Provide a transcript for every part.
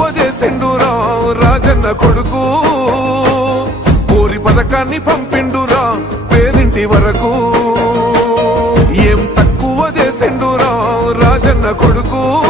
తక్కువ చేసిండురా రాజన్న కొడుకు. కోరి పథకాన్ని పంపిండురా పేదింటి వరకు. ఏం తక్కువ చేసిండురా రాజన్న కొడుకు.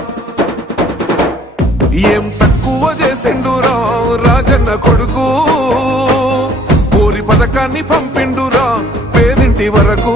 ఏం తక్కువ చేసిండురా రాజన్న కొడుకు? కోరి పథకాన్ని పంపిండురా పేదింటి వరకు.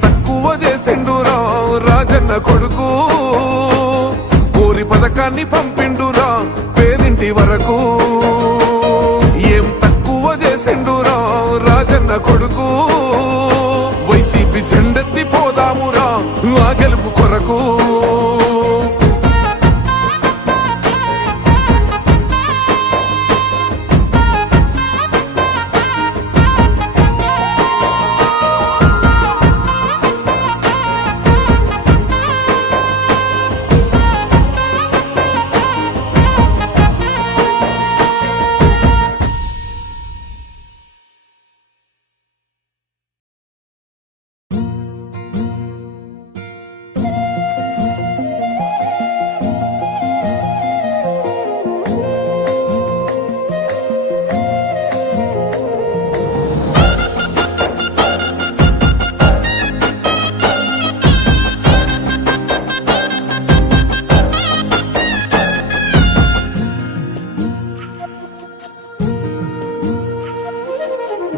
తక్కువ చేసిండురా రాజన్న కొడుకు. ఊరి పథకాన్ని పంపిండురా పేరింటి వరకు. ఏం తక్కువ చేసిండురా రాజన్న కొడుకు.